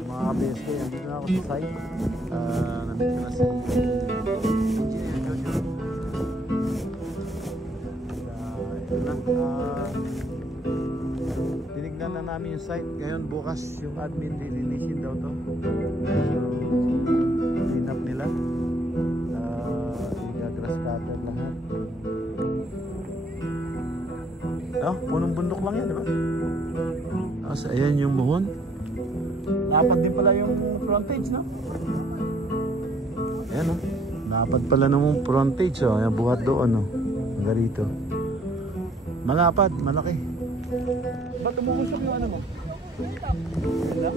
Mga ka-BSK, andito na ako sa site. Nandito na si Engineer Jojo. Ito na. Tinignan na namin yung site. Ngayon bukas yung admin lilinisin daw to. So, clean up nila. Igagrass cutter lahat. Punong bundok lang yan, diba? Tapos ayan yung buhon. Napad din pala yung frontage, no? Ayan, no? Napad pala namang frontage, oh. Ayan, buhat doon, no? Hanggang rito. Malapad, malaki. Ba't umuusok yung ano mo? Wala?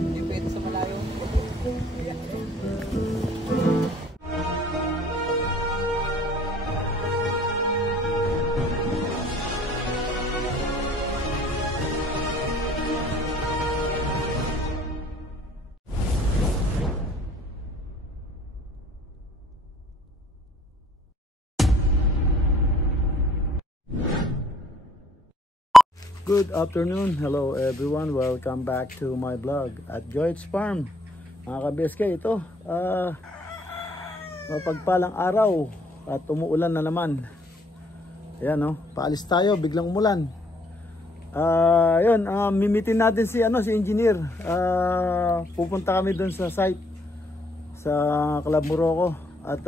Hindi pwede sa malayo. Good afternoon, hello everyone, welcome back to my vlog at Joy's Farm. Mga ka-BSK, ito mapagpalang araw at umuulan na naman. Ayan, no? Paalis tayo, biglang umulan. Yun, mimitin natin si engineer. Pupunta kami dun sa site sa Club Morocco at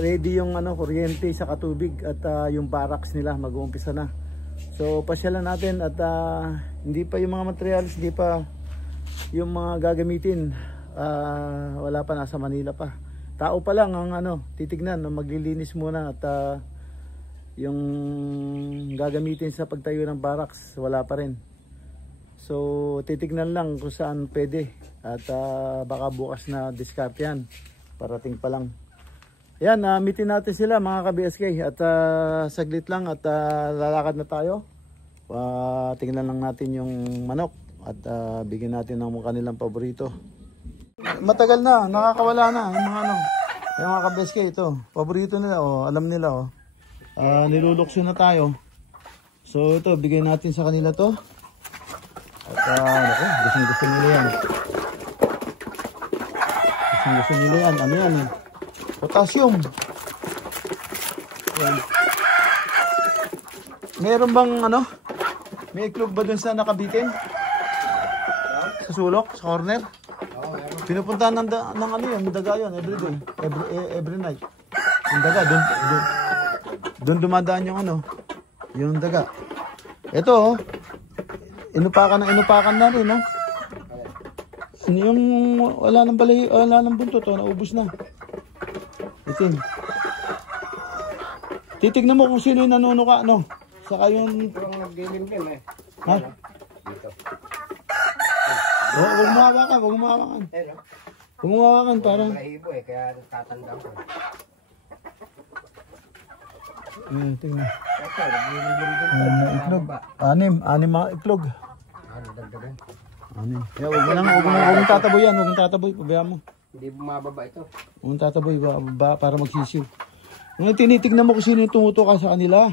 ready yung kuryente sa katubig at yung barracks nila mag-uumpisa na. So pasyalan natin at hindi pa yung mga materials, hindi pa yung mga gagamitin, wala pa, nasa Manila pa. Tao pa lang ang titignan, maglilinis muna at yung gagamitin sa pagtayo ng barracks wala pa rin. So titignan lang kung saan pwede at baka bukas na discard yan, parating pa lang. Yan, meeting natin sila mga ka-BSK at saglit lang at lalakad na tayo. Tingnan lang natin yung manok at bigyan natin ng kanilang paborito. Matagal na, nakakawala na yung mga ka-BSK ito. Paborito nila, alam nila. Nilulukso na tayo. So ito, bigyan natin sa kanila to. At gusto nila yan. Gusto nila yan, ano yan eh. Potassium. Yan. Meron bang may iklog ba dun sa nakabitin? Sa sulok, sa corner? Pinupuntahan ng daga yun, every night. Yung daga, dun dumadaan yung daga. Ito, inupakan na rin, Yung wala nang buntot, naubos na. Itin. Titignan mo kung sino yung nanunuka, Saka yung nagdilimlim eh. Ha? Dito. Huwag mo hawakan, huwag mo hawakan. Huwag mo hawakan para mahibo kaya tatanda ko. Tingnan. Iklog. Anim mga iklog. Dagdagan. Huwag mo tataboy yan, huwag mo tataboy, pabayaan mo. Hindi bumababa ito. Huwag mo tataboy para magsisiw. Ngayon tinitignan mo kung sino yung tumutuka sa kanila.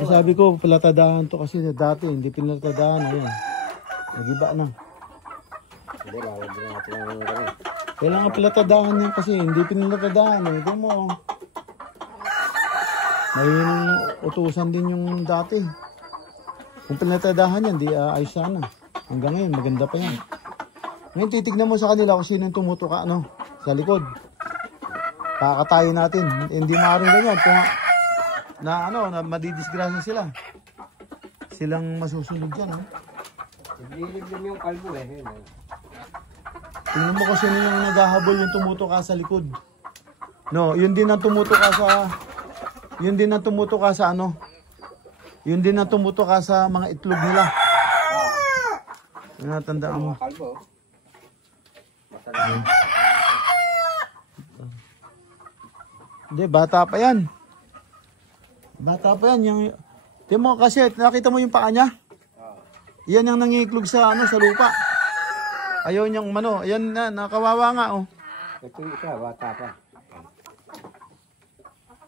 Sabi ko, palatadahan to kasi dati, hindi pinalatadahan. Ayan. Nagiba na. Hindi, lalagyan natin ang gano'n. Kailangan palatadahan yan kasi hindi pinalatadahan. Ito mo. May utusan din yung dati. Kung pinalatadahan yan, di ayos sana. Hanggang ngayon, maganda pa yan. Ngayon, titignan mo sa kanila kung sino yung tumutuka, sa likod. Kakatayin natin. Hindi maaaring ganyan. Kung na madidisgrasya sila. Silang masusunod dyan, Nagliliglim yung kalbo Tingnan mo kung sino yung naghahabol yung tumutuka sa likod. Yun din ang tumutuka sa yun din ang tumutuka sa Yun din ang tumutuka sa mga itlog nila. Natandaan mo. Kalbo. Hindi, bata pa yan. Bata pa yan. Tingnan mo kasi, nakita mo yung paa niya? Yan yung nangiklog sa lupa. Ayaw niyang Ayan na, nakawawa nga Ito yung isa, bata pa.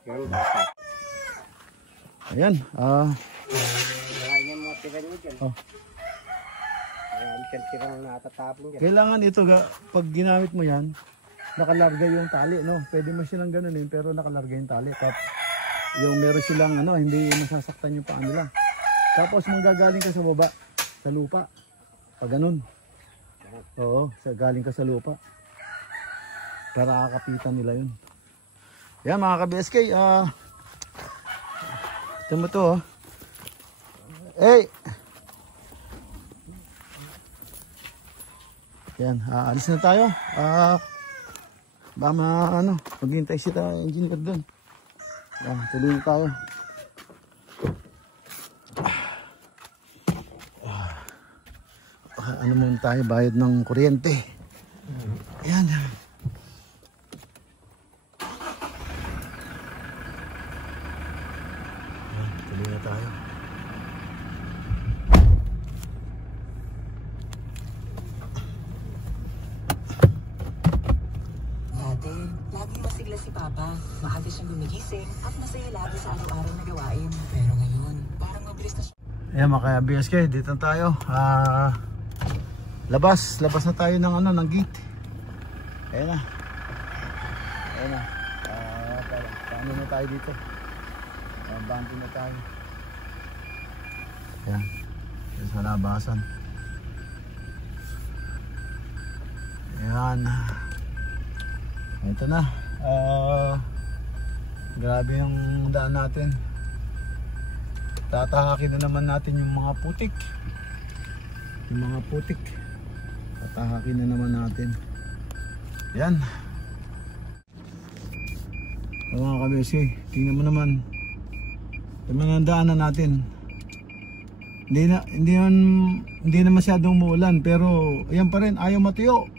Pero bata. Ayan, tira nyo dyan. Oh. Marami siyang tirang natatapon dyan. Kailangan ito, pag ginamit mo yan, nakalarga yung tali, no? Pwede mo silang ganunin, pero nakalarga yung tali. Yung meron silang, hindi masasaktan yung paa nila. Tapos manggagaling ka sa baba, sa lupa. Pag ganun. Oo, galing ka sa lupa. Para kakapitan nila yun. Yan mga ka-BSK, ito mo to, oh. Hey! Yan, alis na tayo. Maghintay si engineer doon. Yan, tuloy na tayo. Ano muna tayo, bayad ng kuryente. Yan. Tuloy na tayo. Laging masigla si Papa. Maaga siyang gumigising at masaya lagi sa araw-araw na gawain. Pero ngayon, parang mabilis na siya. Ayan mga ka-BSK, dito na tayo. Labas na tayo ng gate. Ayan na. Paano na tayo dito? Banti na tayo. Ayan. Ayan sa labasan. Ayan. Ito na. Grabe yung daan natin. Tatahakin na naman natin yung mga putik. Tatahakin na naman natin. Yan. Mga kabesi, tingnan mo naman. Ang daanan natin. Hindi na masyadong muulan, pero ayan pa rin, ayaw matuyo.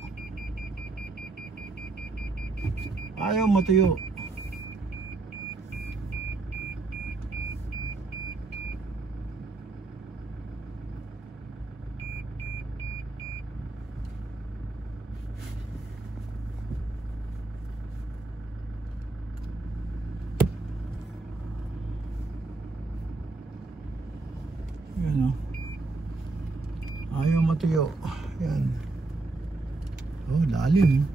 Yan, oh. Ayaw matuyo. Yan. Oh, lalim.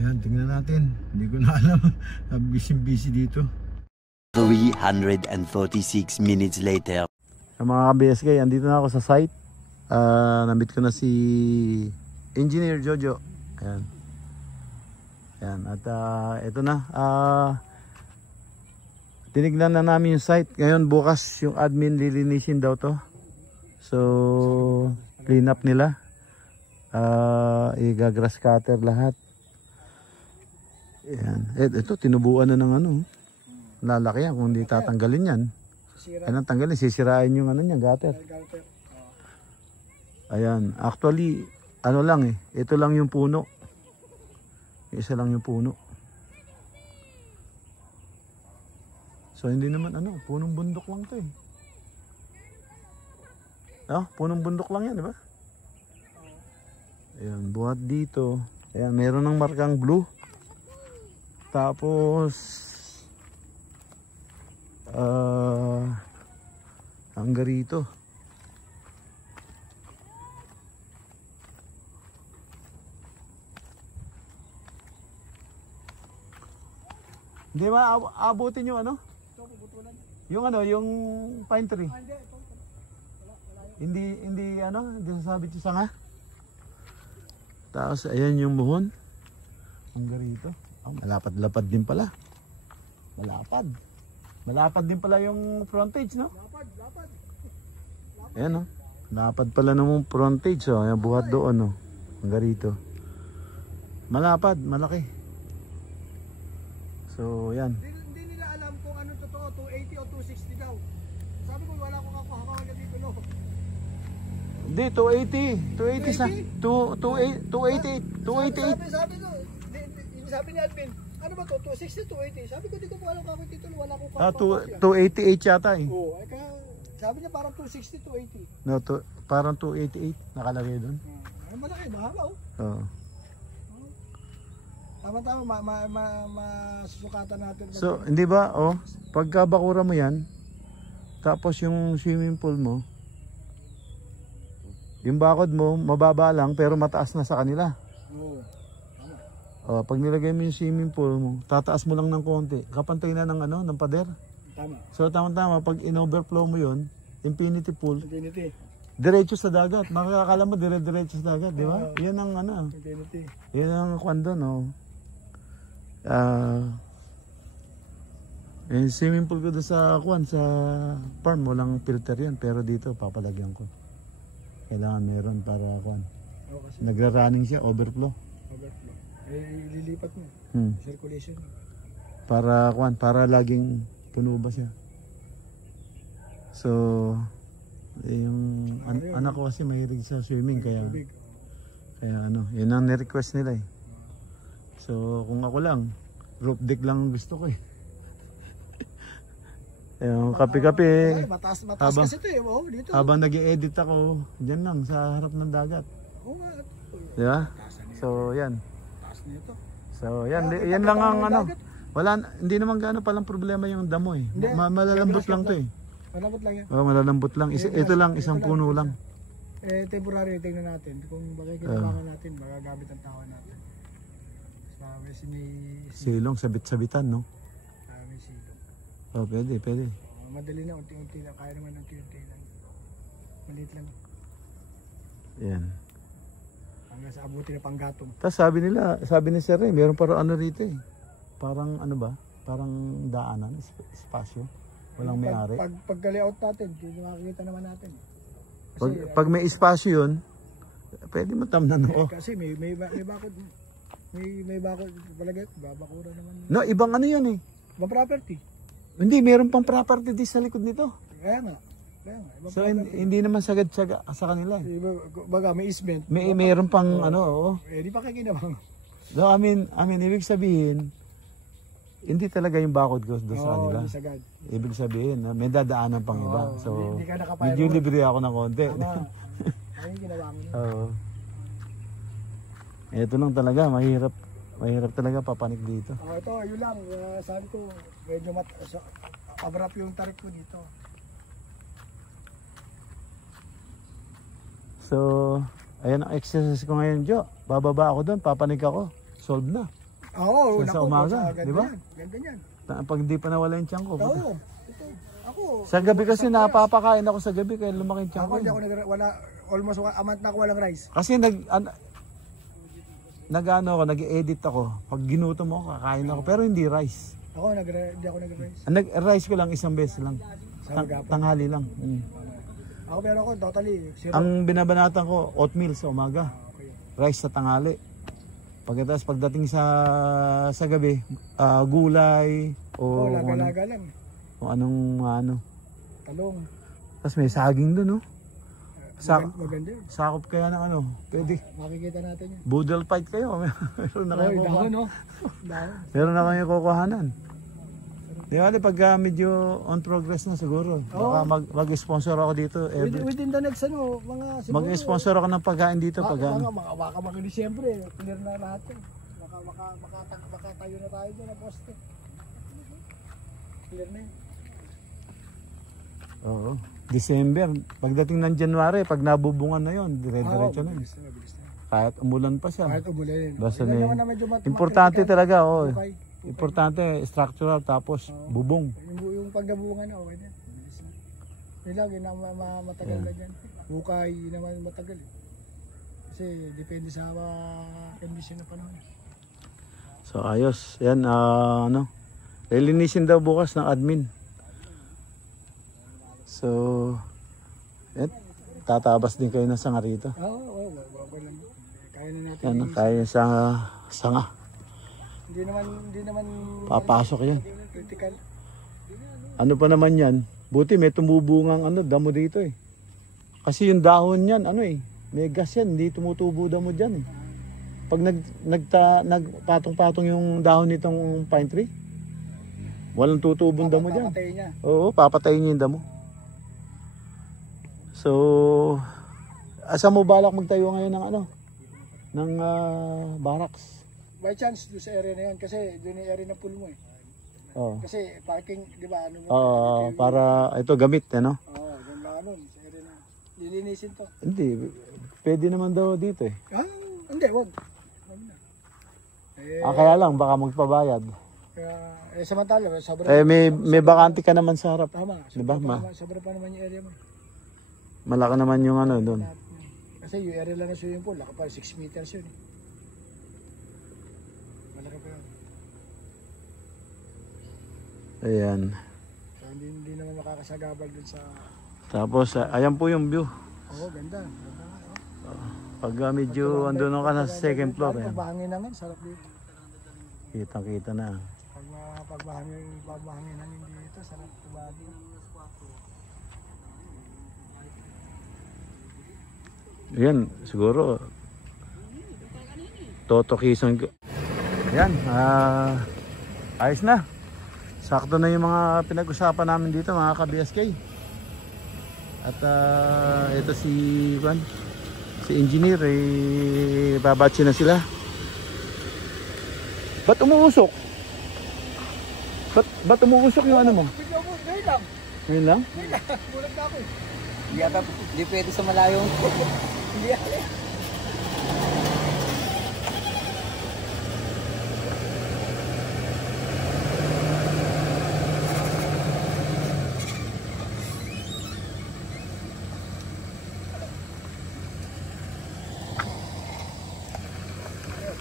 Ayan, tingnan natin. Hindi ko na alam. Busy dito. 346 minutes later. Sa mga ka-BSK, andito na ako sa site. Nabit ko na si Engineer Jojo. Ayan. Ayan. At ito na. Tinignan na namin yung site. Ngayon bukas yung admin lilinisin daw to. So clean up nila. Iga-grass cutter lahat. Ayan. Ito tinubuan na ng lalaki yan kung hindi tatanggalin yan. Kailan tanggalin, sisirain yung niyan, gutter. Ayan. Actually, lang ito lang yung puno. Isa lang yung puno. So hindi naman punong bundok lang to punong bundok lang yan, di ba? Ayan, buhat dito. Ayan, meron ng markang blue. Tapos hanggang rito. Hindi ba abutin yung yung pine tree? Hindi sasabit yung sanga. Tapos ayan yung buhon. Hanggang rito. Malapad-lapad din pala. Malapad din pala yung frontage, no? Lapad. Ayan, lapad pala ng frontage, ayan, buhat doon, hanggang rito. Malapad, malaki. So, yan. Hindi nila alam kung ano totoo, 280 o 260 daw. Sabi ko, wala akong kakuha dito, no? Hindi, 280. 280 sa 288. 288. Sabi ko, sabi ni Alvin, ano ba to? 260, 280. Sabi ko, di ko po alam kako titulo. Wala akong Ah, 288 yata eh. Oo, ay kaya, sabi niya parang 260, 280. No, parang 288 nakalagay doon. Ay, malaki, mahaba oh. Oo. Tama-tama, masusukatan natin. So, hindi ba, oh, pagka bakura mo yan, tapos yung swimming pool mo, yung bakod mo, mababa lang, pero mataas na sa kanila. Oo. Oh, pag nilagay mo yung swimming pool mo, tataas mo lang ng konti, kapantay na ng ano, ng pader. Tama. So, tama-tama, pag in-overflow mo yun, infinity pool, Infinity. diretso sa dagat. Makakakala mo, diretso sa dagat, di ba? Yan ang ano, Infinity. yan ang kwando, no? Yung swimming pool ko doon sa sa farm, walang filter yan, pero dito papalagyan ko. Kailangan meron para kwan. Oo, kasi Nagra-running siya, overflow. overflow. Ililipat mo. Circulation. Para kwan, para laging puno ba siya. So, yung anak ko kasi mahilig sa swimming, kaya ano, yun ang ni-request nila eh. So, kung ako lang, roof deck lang ang gusto ko eh. Yung kape-kape. Mataas habang- kasi ito eh. Oh, dito. Habang nag-i-edit ako, dyan lang sa harap ng dagat. Oo nga. Di ba? So, yan. Taas nito. So, yan. Yan lang ang ano. Hindi naman gaano palang problema yung damo eh. Hindi. Malalambot lang to eh. Malapot lang yan. Oh, malalambot lang. Ito lang, isang puno lang. Temporary, tingnan natin. Kung bagay kinabangan natin, magagamit ang tao natin. Sabi si may Silong, sabit-sabitan, no? may silong. Oh, pwede. Madali na, unti-unti na. Kaya naman unti-unti lang. Maliit lang. Yan. Hanggang sa abuti na panggatong. Tapos sabi ni Sir eh, meron parang ano rito eh. Parang ano ba? Parang daanan, espasyo. Walang may-ari. Pag layout natin, makikita naman natin. Pag may espasyo yun, pwede mo tamnan ako. Kasi may bakod. May bakod palagay, babakura naman. No, ibang ano yan eh. Ibang property. Hindi, meron pang property di sa likod nito. Kaya nga. Ibang So hindi naman sagad sa kanila eh. Baga, may easement. Meron pang ano, oo. Di pa kayo ginawang. So, I mean, ibig sabihin, hindi talaga yung bakod ko doon sa kanila. Hindi sagad. Ibig sabihin, may dadaanan pang iba. So, hindi ka nakapayro. medyo libre ako ng konti. Tama. Ayun ginawang mo. Oo. Ito lang talaga, mahirap talaga papanik dito. Ito, yun lang. Sabi ko, medyo abrap yung tarik ko dito. So, ayan ang exercise ko ngayon, Jo. Bababa ako doon, papanik ako. Solve na. Oo, Sa umaga, di ba? Ganda yan. Pag hindi pa nawala yung tiyan ko. Oo. Ito, ako. Sa gabi kasi napapakain ako sa gabi kaya lumaki yung tiyan ko. Ako, hindi ako wala, almost a month na ako walang rice. Kasi nag-edit ako. Pag ginutom mo, kakain ako. Pero hindi rice. Ako, hindi ako nag-rice. Rice ko lang isang beses lang. Tanghali lang. Ako, pero ako, totally, zero. Ang binabanatan ko, oatmeal sa umaga. Rice sa tanghali. Pagkatapos pagdating sa gabi, gulay o laga-laga lang. kung anong ano. Talong. Tapos may saging doon, no? Maganda yun. Sakop kaya ng ano, pwede. Makikita natin yun. Boodle fight kayo. Meron na kayo kukuha. Dahon, no? Dahon. Meron na kayo kukuhanan. Di ba, pagka medyo on progress na siguro. Baka mag-sponsor ako dito. Within the next mga siguro. Mag-sponsor ako ng pagkain dito. Baka mag-Disyembre, clear na lahat yun. Baka tayo na tayo dyan na poste. Clear na yun. Oo. December. Pagdating ng January, pag nabubungan na yon, dire-diretso na yun. Bilis na. Kahit umulan pa siya. Kahit umulan. Basta Yun na naman na medyo importante talaga, oh. Bukay. Importante, structural tapos bubong. Yung pag nabungan na, okay na. Bilis na. Yun lang, yun ang matagal na dyan. Bukay, yun naman matagal eh. Kasi depende sa condition na panahon. So ayos. Yan, lilinisin daw bukas ng admin. So, tatabas din kayo ng sanga rito. Oo, lang. Kaya na natin. Yan, kaya sa sanga. Hindi naman Papasok yan. critical. Ano pa naman yan? Buti may tumubungang damo dito eh. Kasi yung dahon niyan, ano eh, may gas yan, hindi tumutubo daw mo dyan eh. Pag nagpatong-patong yung dahon nitong pine tree, walang tutubong damo dyan. Papatayin niya. Oo, papatayin niya yung damo. So, asa mo balak magtayo ngayon ng ano? Ng barracks? By chance, doon sa area na yan. Kasi doon yung area na pool mo eh. Oo. Kasi parking, di ba? Ano mo? Para ito gamit, ano? Oo, doon ba ano? Sa area na. Lilinisin to. Hindi, pwede naman daw dito eh. Hindi, wag. Wag na. Kaya lang, baka magpabayad. Kaya, samantala, sobra. May bakante ka naman sa harap. Tama. Diba, Sobra pa naman yung area mo. Malaki naman yung ano doon. Kasi yung area lang ng swimming pool, laki pa 6 meters yun eh. Malaki pa yun. Ayan. So, hindi naman makakasagabal dun sa... Tapos, ayan po yung view. Oo, ganda. Ganda nga. Pag medyo andun ka na sa second floor. Pag bahangin naman, sarap dito. Kitang-kita na. Pag bahangin namin dito, sarap tumagi. Yan, siguro totokisan ko. Yan, ayos na. Sakto na yung mga pinag-usapan namin dito mga ka-BSK. At ito si Juan, si engineer, babatsi na sila. Ba't umuusok? Ba't umuusok yung ano mo? Video mo, ngayon lang. Ngayon lang? Bulag na ako eh. Hindi ata, hindi pwede sa malayo. Hindi ako eh.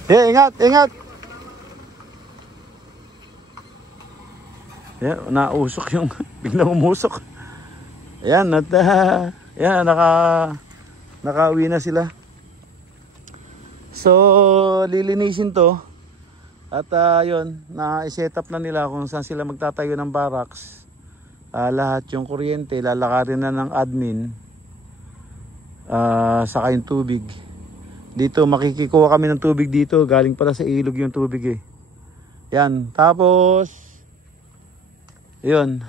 Ingat, ingat. Yan, nausok yung biglang umusok. Ayan, at yan, nakauwi na sila. So, lilinisin to. At yun, na-set up na nila kung saan sila magtatayo ng barracks. Lahat yung kuryente, lalakarin na ng admin. Saka yung tubig. Dito makikikuha kami ng tubig dito, galing pala sa ilog yung tubig eh. Yan, tapos yun,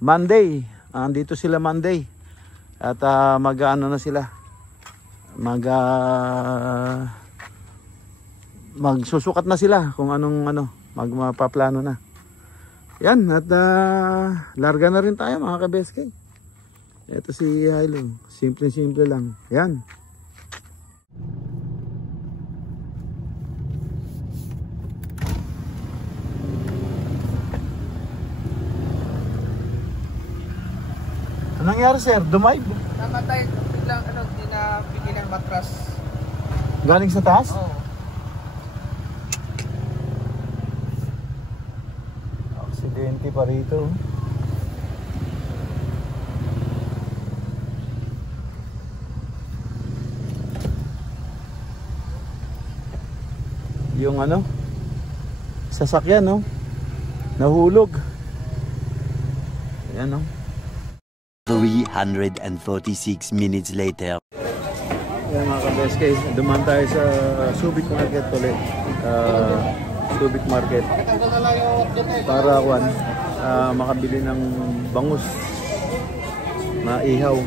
Monday, andito sila Monday. At mag-ano na sila, magsusukat na sila kung anong magpaplano na. Yan, at larga na rin tayo mga ka-BSK. Ito si Hilo, simple lang. Yan. Anong nangyari sir? Dumayb? Namatay, biglang hindi na bigyan ng matras. Galing sa taas? Oo. Aksidente pa rito. Yung sasakyan nahulog. Ayan 346 minutes later. Yan mga ka-BSK, dumaan tayo sa Subic Market ulit. Subic Market para makabili ng bangus na ihaw.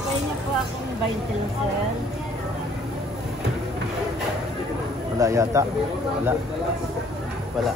Kaya po akong 20 sir. Wala yata. Wala.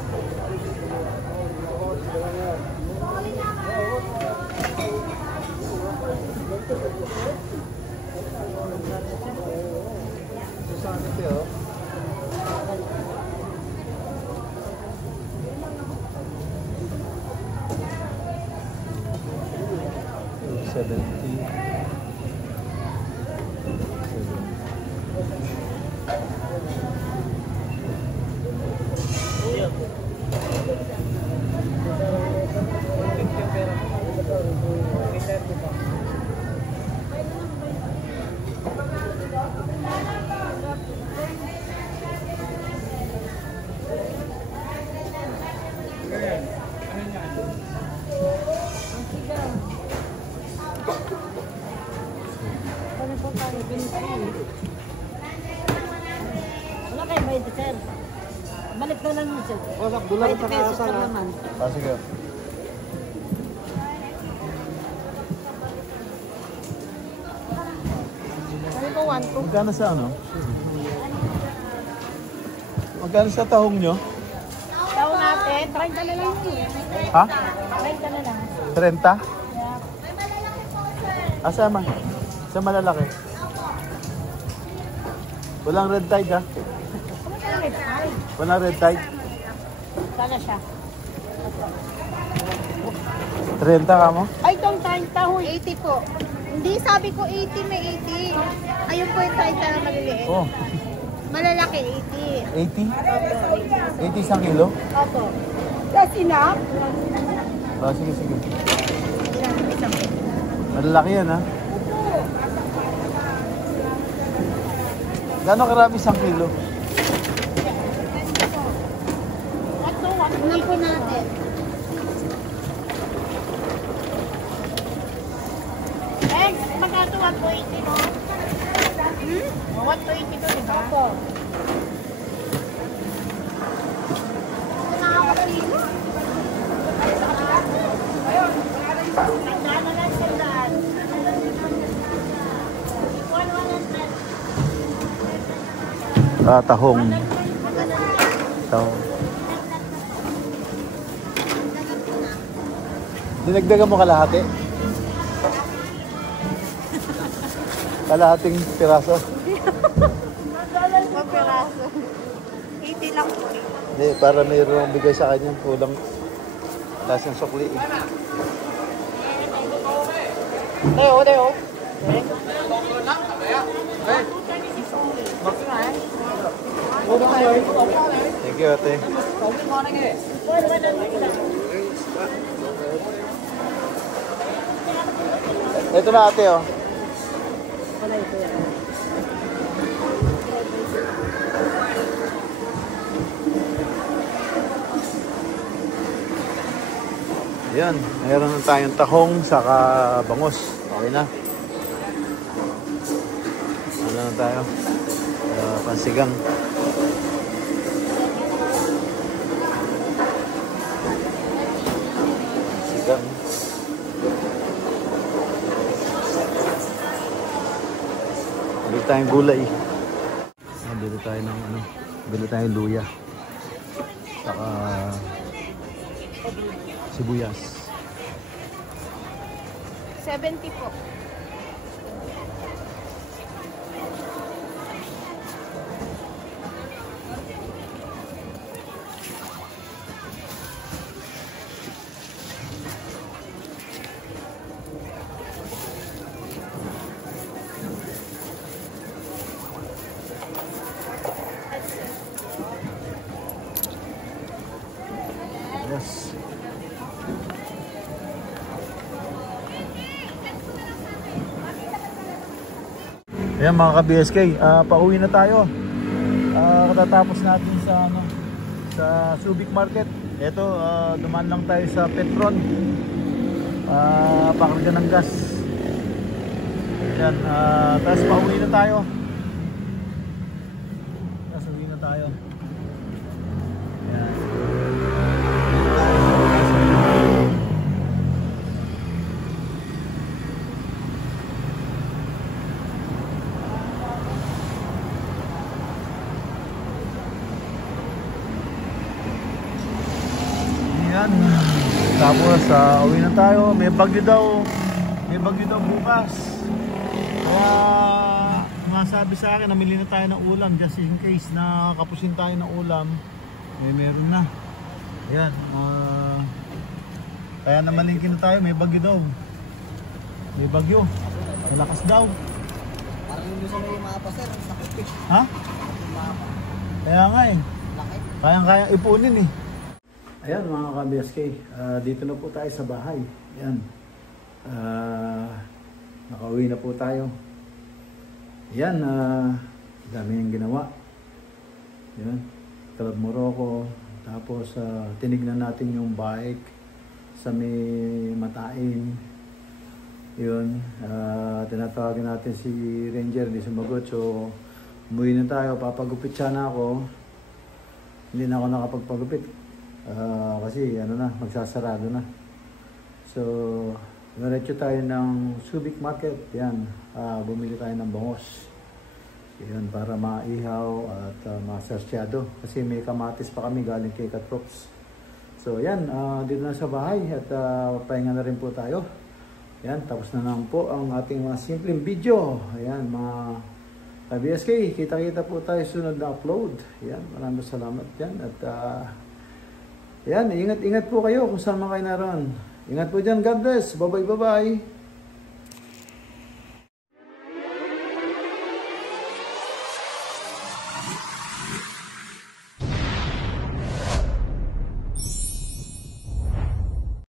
Wala kayo may sir. Balik na lang yun sir. Dulang 20 pesos lang naman. Ah, sige. Ano po 1, 2? Magkano sa ano? Magkano sa tahong nyo? Tao natin, 30 na lang yun. Ha? 30 na lang. 30? Asama? Sa malalaki? Walang red tide ha? Walang red tide? Sana siya. 30 ka mo? Ay, itong 30 huy. 80 po. Hindi, sabi ko 80, may 80. Ayun po yung 30 na maliliit. Oh, Malalaki, 80. 80? 80 isang kilo? Opo. That's enough? Ah, sige, sige. Malalaki yan ha? Gano'ng karami isang kilo? Tingnan po natin. Eh, magkano 120 no? 120 to, diba? Opo. Nagdaan na lang sa daan. Tahong. Tahong. Dinagdagan mo kalahati? Kalahating piraso? Mga piraso. 80 lang po. Hindi, para mayroong bigay sa kanya. Kulang taas ng sukli. Thank you, ate. Ito na ate, oh. Yan, mayroon na tayong tahong saka bangus. Okay na. Ano na tayo? Pansigang. Pansigang. Bili tayong gulay. Bili tayo ng ano? Bili tayong luya. Saka sibuyas. 70 po. Yes. Ayan mga ka-BSK, pauwi na tayo. Katatapos natin sa ano, sa Subic Market. Ito, dumaan lang tayo sa Petron. Pakarga ng gas. Ayan, tapos pauwi na tayo. Tapos uwi na tayo. Ayan. Ayan. Tapos uwi na tayo. May bagyo daw bukas. Kaya masabi sa akin, namili na tayo ng ulam just in case na kapusin tayo ng ulam. Meron na. Ayan. Kaya namalingkin na tayo. May bagyo daw. May bagyo. Malakas daw. Parang hindi sa may mapa sir, ang sakit eh. Ha? Kaya nga eh. Kayang-kayang ipunin eh. Ayan mga ka-BSK, dito na po tayo sa bahay. Ayan. Nakauwi na po tayo. Ayan, dami yung ginawa. Ayan, Club Morocco. Tapos tinignan natin yung bike sa may Matain. Yun, tinatawagin natin si Ranger, hindi sumagot. So, umuwi na tayo, papagupit sana ako. Hindi na ako nakapagpagupit. Kasi magsasarado na. So, diretso tayo ng Subic Market. Yan, bumili tayo ng bangos. Yan, para maihaw at masarsyado. Kasi may kamatis pa kami galing kay Katrops. So, yan, dito na sa bahay at pahinga na rin po tayo. Yan, tapos na lang po ang ating mga simpleng video. Ayan, mga BSK, kita-kita po tayo sunod na upload. Yan, maraming salamat dyan. At yan, ingat-ingat po kayo kung saan man kayo naroon. Ingat po dyan, God bless. Bye-bye, bye-bye.